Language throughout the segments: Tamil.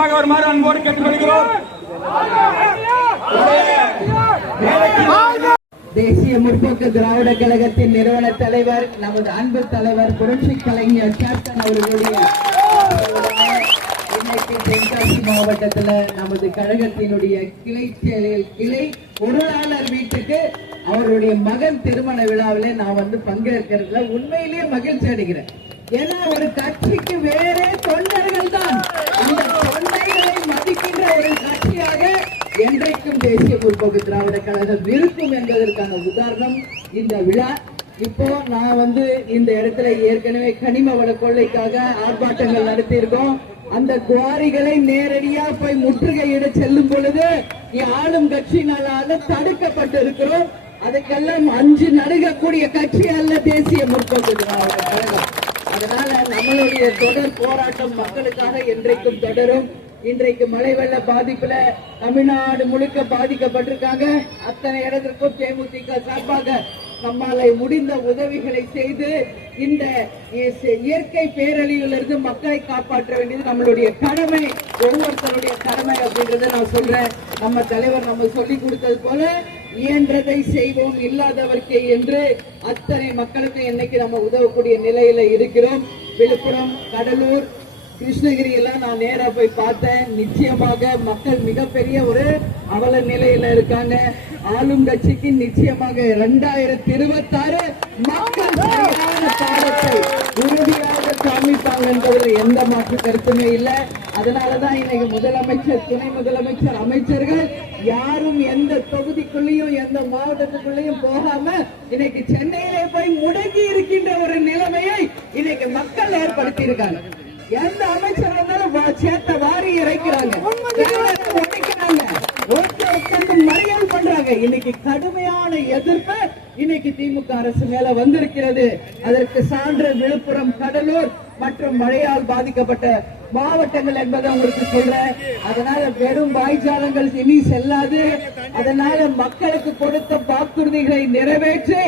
முன்பாக வருமாறு அன்போடு கேட்டுக்கொள்கிறோம். தேசிய முற்போக்கு திராவிட கழகத்தின் நிறுவன தலைவர் நமது அன்பு தலைவர் புரட்சி கலைஞர் கேப்டன் அவர்களுடைய இன்னைக்கு தென்காசி மாவட்டத்துல நமது கழகத்தினுடைய கிளை செயல் கிளை பொருளாளர் வீட்டுக்கு அவருடைய மகன் திருமண விழாவில நான் வந்து பங்கேற்கிறதுல உண்மையிலேயே மகிழ்ச்சி அடைகிறேன். ஏன்னா ஒரு கட்சிக்கு வேறே தொண்டர்கள் தான். அந்த மதிக்கின்ற ஒரு கட்சியாக என்றைக்கும் தேசிய முற்போக்கு திராவிட கழகம் இருக்கும் என்பதற்கான உதாரணம் இந்த விழா. இப்போ நான் வந்து இந்த இடத்துல ஏற்கனவே கனிம வள கொள்ளைக்காக ஆர்ப்பாட்டங்கள் நடத்தியிருக்கோம். அந்த குவாரிகளை நேரடியா போய் முற்றுகையிட செல்லும் பொழுது ஆளும் கட்சியினால தடுக்கப்பட்டு இருக்கிறோம் அதுக்கெல்லாம் அஞ்சு நடுகக்கூடிய கட்சி அல்ல தேசிய முற்போக்கு திராவிட கழகம். அதனால நம்மளுடைய தொடர் போராட்டம் மக்களுக்காக என்றைக்கும் தொடரும். இன்றைக்கு மழை வெள்ள பாதிப்புல தமிழ்நாடு முழுக்க பாதிக்கப்பட்டிருக்காங்க. அத்தனை இடத்திற்கும் தேமுதிக சார்பாக நம்மாலை முடிந்த உதவிகளை செய்து இந்த இயற்கை பேரழிவிலிருந்து மக்களை காப்பாற்ற வேண்டியது நம்மளுடைய கடமை. ஒவ்வொருத்தருடைய கடமை அப்படின்றத நான் சொல்றேன். நம்ம தலைவர் நம்ம சொல்லி கொடுத்தது போல இயன்றதை செய்வோம் இல்லாதவர்க்கே என்று அத்தனை மக்களுக்கு இன்னைக்கு நம்ம உதவக்கூடிய நிலையில இருக்கிறோம். விழுப்புரம் கடலூர் கிருஷ்ணகிரி எல்லாம் நான் நேரா போய் பார்த்தேன். நிச்சயமாக மக்கள் மிகப்பெரிய ஒரு அவல நிலையில இருக்காங்க. ஆளும் கட்சிக்கு நிச்சயமாக இரண்டாயிரத்தி இருபத்தி ஆறு மக்கள் சரியான பாடத்தை உறுதியாக காமிப்பாங்க என்பதில் எந்த மாற்று கருத்துமே இல்லை. அதனாலதான் இன்னைக்கு முதலமைச்சர் துணை முதலமைச்சர் அமைச்சர்கள் யாரும் எந்த தொகுதி எந்த மாவட்டத்துக்குள்ளேயும் போகாம இன்னைக்கு சென்னையிலே போய் முடங்கி இருக்கின்ற ஒரு நிலைமையை இன்னைக்கு மக்கள் ஏற்படுத்தி இருக்காங்க எந்த அமைச்சர் வந்தாலும் சேர்த்த வாரி இறைக்கிறாங்க. ஒருத்தர் ஒருத்தருக்கு மறியல் பண்றாங்க. இன்னைக்கு கடுமையான எதிர்ப்பு இன்னைக்கு திமுக அரசு மேல வந்திருக்கிறது. அதற்கு சான்று விழுப்புரம் கடலூர் மற்றும் மழையால் பாதிக்கப்பட்ட மாவட்டங்கள் என்பதை உங்களுக்கு சொல்றேன். அதனால வெறும் வாய்ச்சாலங்கள் இனி செல்லாது. அதனால மக்களுக்கு கொடுத்த வாக்குறுதிகளை நிறைவேற்றி.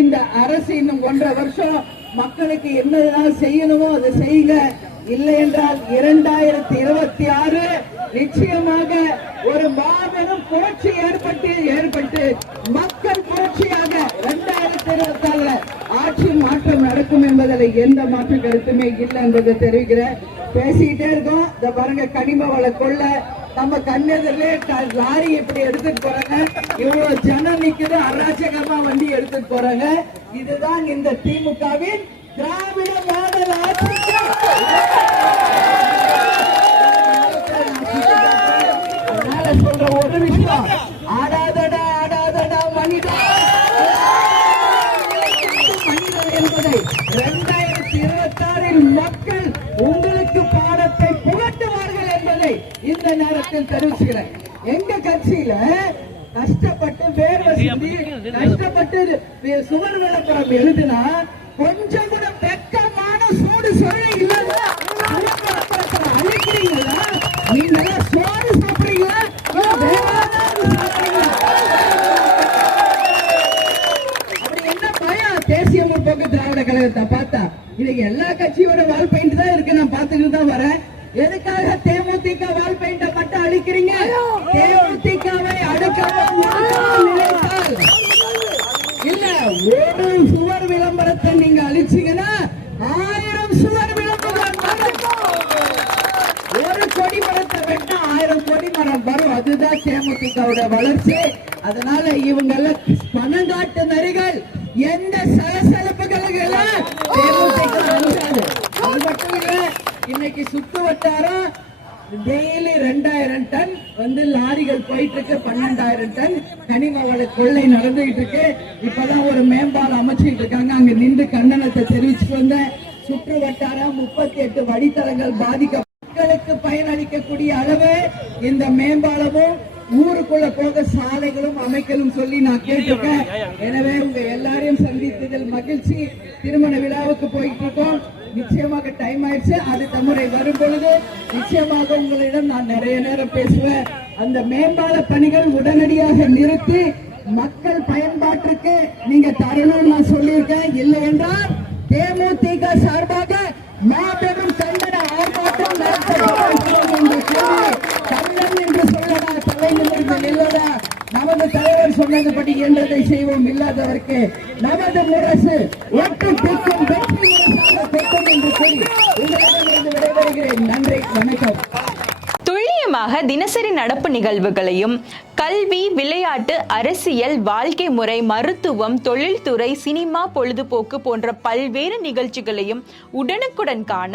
இந்த அரசு இன்னும் ஒன்றரை வருஷம் மக்களுக்கு என்னதான் செய்யணுமோ அதை செய்யுங்க. இல்லை என்றால் இரண்டாயிரத்தி இருபத்தி ஆறு நிச்சயமாக ஒரு மாபெரும் புரட்சி ஏற்பட்டு ஏற்பட்டு மக்கள் புரட்சியாக இரண்டாயிரத்தி ஆட்சி மாற்றம் நடக்கும் என்பதில் எந்த மாற்று கருத்துமே இல்லை என்பதை தெரிவிக்கிறேன் பேசிக்கிட்டே இருக்கோம். இந்த பாருங்க கனிம வள கொள்ள. நம்ம கண்ணெதிரிலே லாரி இப்படி எடுத்துட்டு போறாங்க? இவ்வளவு ஜனம் நிக்குது அராஜகமா வண்டி எடுத்துட்டு போறாங்க. இதுதான் இந்த திமுகவின் திராவிட மாடல் ஆட்சிக்கு சொல்ற ஒரு விஷயம் இருபத்தி மக்கள் உங்களுக்கு பாடத்தை புகட்டுவார்கள் என்பதை இந்த நேரத்தில் தெரிவிச்சுக்கிறேன். எங்க கட்சியில கஷ்டப்பட்டு வேர்வை சிந்தி கஷ்டப்பட்டு சுவர் விளம்பரம் எழுதினா கொஞ்சம் கூட வெக்கமான சூடு சொல்லி இல்லைன்னா அழிக்கிறீங்களா நீங்க சோறு சாப்பிடுறீங்களா அப்படி என்ன பயம்? தேசிய முற்போக்கு திராவிட கழகத்தை இன்னைக்கு எல்லா கட்சியோட வால் பெயிண்ட் தான் இருக்கு. நான் பார்த்துக்கிட்டு தான் வரேன். எதுக்காக தேமுதிக வால் பெயிண்ட மட்டும் அழிக்கிறீங்க? தேமுதிகவை அடுக்கவும் இல்ல ஒரு சுவர் விளம்பரத்தை நீங்க அழிச்சீங்கன்னா ஆயிரம் சுவர் விளம்பரம். ஒரு கொடி மரத்தை வெட்டா ஆயிரம் கொடி மரம் வரும். அதுதான் தேமுதிகவோட வளர்ச்சி. அதனால இவங்க எல்லாம் பணங்காட்டு நரிகள். எந்த சலசலப்புகளுக்கு தேமுதிக அஞ்சாது அது மட்டும் இல்ல இன்னைக்கு சுத்து வட்டாரம் டெய்லி ரெண்டாயிரம் டன் வந்து லாரிகள் போயிட்டு இருக்கு பன்னெண்டாயிரம் டன் கனிம வள கொள்ளை நடந்துகிட்டு இருக்கு இப்பதான் ஒரு மேம்பாலம் அமைச்சிட்டு இருக்காங்க அங்க நின்று கண்டனத்தை தெரிவிச்சுட்டு வந்தேன் சுற்று வட்டாரம் முப்பத்தி எட்டு வழித்தலங்கள் பாதிக்க மக்களுக்கு பயனளிக்கக்கூடிய அளவு இந்த மேம்பாலமும் ஊருக்குள்ள போக சாலைகளும் அமைக்கணும் சொல்லி நான் கேட்டிருக்கேன் எனவே உங்க எல்லாரையும் சந்தித்ததில் மகிழ்ச்சி. திருமண விழாவுக்கு போயிட்டு இருக்கோம் நிச்சயமாக டைம் ஆயிடுச்சு. அடுத்த முறை வரும் பொழுது நிச்சயமாக உங்களிடம் நான் நிறைய நேரம் பேசுவேன். அந்த மேம்பால பணிகள் உடனடியாக நிறுத்தி மக்கள் பயன்பாட்டிற்கு நீங்க தரணும்னு நான் சொல்லியிருக்கேன். இல்லை என்றால் தேமுதிக சார்பாக நமது தலைவர் சொன்னதுபடி என்றதை செய்வோம். இல்லாதவருக்கு நமது முரசு ஒட்டு திக்கும் வெற்றி முரசாக கொட்டும் என்று சொல்லி உங்களிடமிருந்து விடைபெறுகிறேன். நன்றி வணக்கம். துல்லியமாக தினசரி நடப்பு நிகழ்வுகளையும் கல்வி விளையாட்டு அரசியல் வாழ்க்கை முறை மருத்துவம் தொழில்துறை சினிமா பொழுதுபோக்கு போன்ற பல்வேறு நிகழ்ச்சிகளையும் உடனுக்குடன் காண